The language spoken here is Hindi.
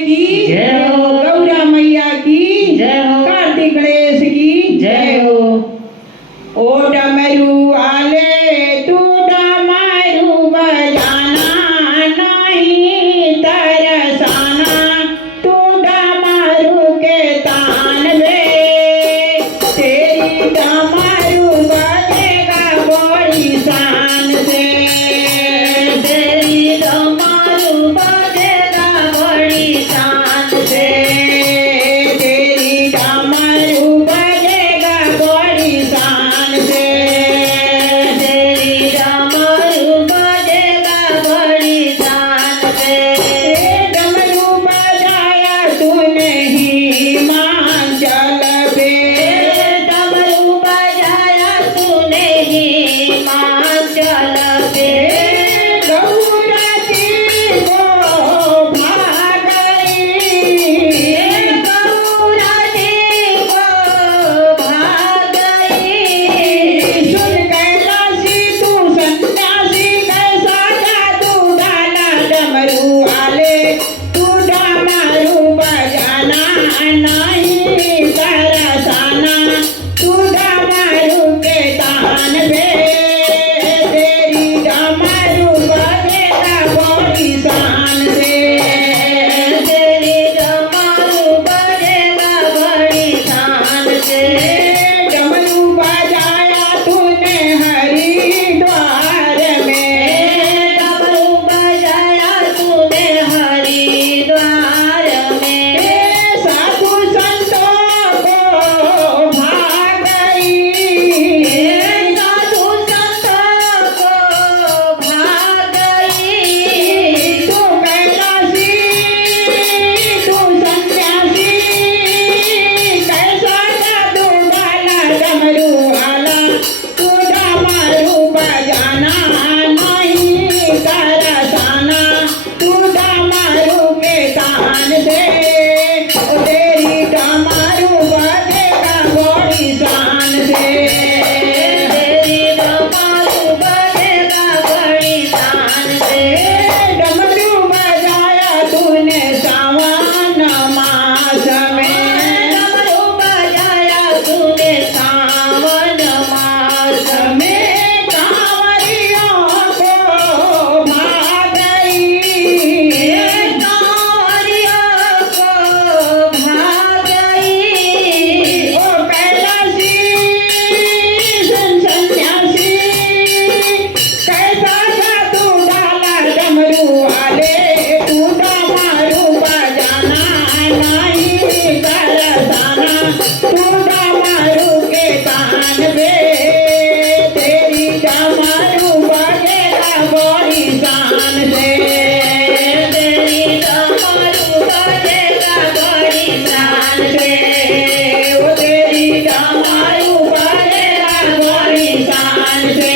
की जय हो। गौरा मैया की जय हो। कार्तिक गणेश की जय हो। ओ डमरू आले तू डमरू बजाना नहीं तरसाना तू डमरू के तान में तेरी डमरू बजेगा बड़ी शान से तेरी डमरू बजेगा बड़ी शान से। तेरी डमरू बजेगा बड़ी शान से तेरी डमरू बजेगा बड़ी शान से। डमरू बजाया तूने हिमाचल पे डमरू बजाया तूने हिमाचल पे। गौरा जी को भाग गई गौरा जी को भाग गई। सुन कैलाशी तू सन्यासी कैसा जादू डाला डमरू वाले तू डमरू बजाना नहीं तरसाना तू डमरू के तान पे तेरी डमरू बजेगा बड़ी शान से तेरी डमरू बजेगा बड़ी शान से। डमरू बजाया तूने हरिद्वार में डमरू बजाया तूने हरिद्वार में। साधु संतों को भाग गई साधु संतों को भाग गई। तू कैलाशी तू सन्यासी कैसा जादू डाला डमरू वाला तू डमरू बजाना नहीं तरसाना तू डमरू के तान से तेरी डमरू बजेगा बड़ी शान से तेरी डमरू बजेगा बड़ी शान से। डमरू बजाया तूने सावन मास में डमरू बजाया तूने सावन मास में। कांवरियों को भाग गई कांवरियों को भाग गई। ओ कैलाशी सन्यासी कैसा जादू डाला डमरू वाले तू डमरू बजाना नहीं तरसाना तू डमरू के तान पे तेरी डमरू बजेगा बड़ी शान से तेरी डमरू बजेगा बड़ी शान से। ओ तेरी डमरू बजेगा बड़ी शान से